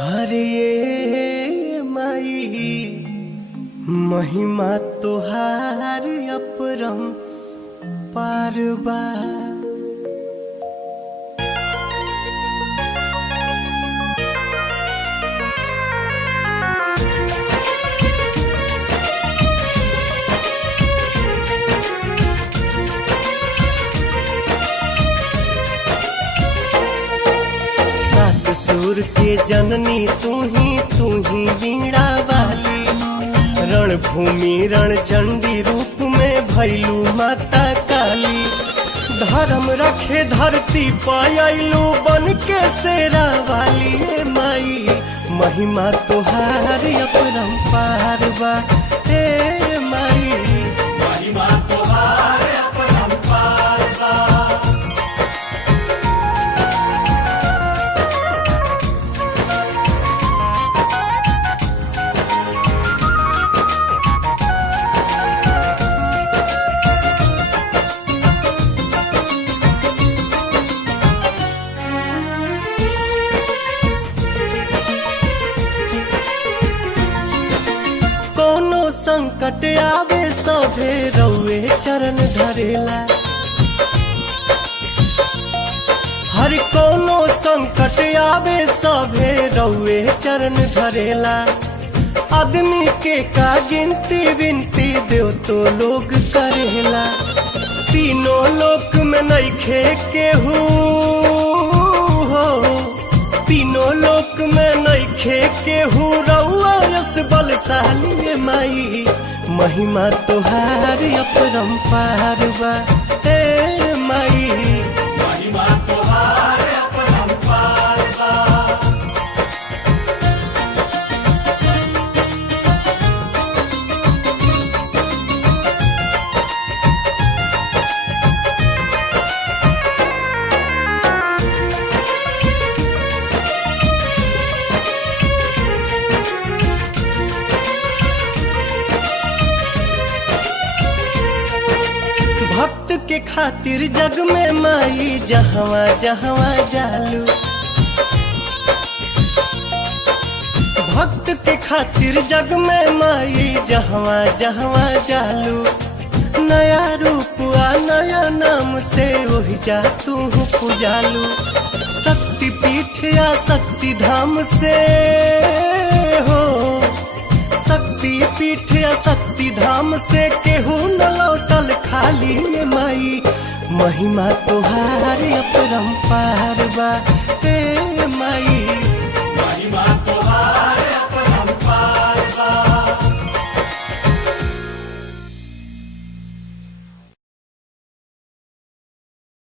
हरे माई महिमा तोहार अपरम पारबा। सात सुर के जननी तू ही वीणा वाली, रणभूमि रणचंडी रूप में भैलू माता काली। धर्म रखे धरती पायलू बन के शेरा वाली। माई महिमा तोहार अपरम पारबा। हे माई महिमा तोहार अपरम पारबा। संकट आवे सभे रउए चरण धरेला। हर कोनो संकट आवे सभे रउए चरण धरेला। आदमी के का गिनती विनती देव तो लोग करेला। तीनों लोक में नइखे केहू हो, तीनों लोक में नइखे केहू रउआ यस बलशाली। माई महिमा तोहार अपरम पारबा। हे माई महिमा तोहार अपरम पारबा। भक्त के खातिर जग में माई जहवा जहवा जालू। भक्त के खातिर जग में माई जहवा जहवा जालू। नया रूप आ नया नाम से वही जा तू पुजालू। शक्ति पीठ या शक्ति धाम से हो, शक्ति पीठ या शक्ति धाम से केहू न लौटल खाली। माई महिमा तोहार अपरम पारबा।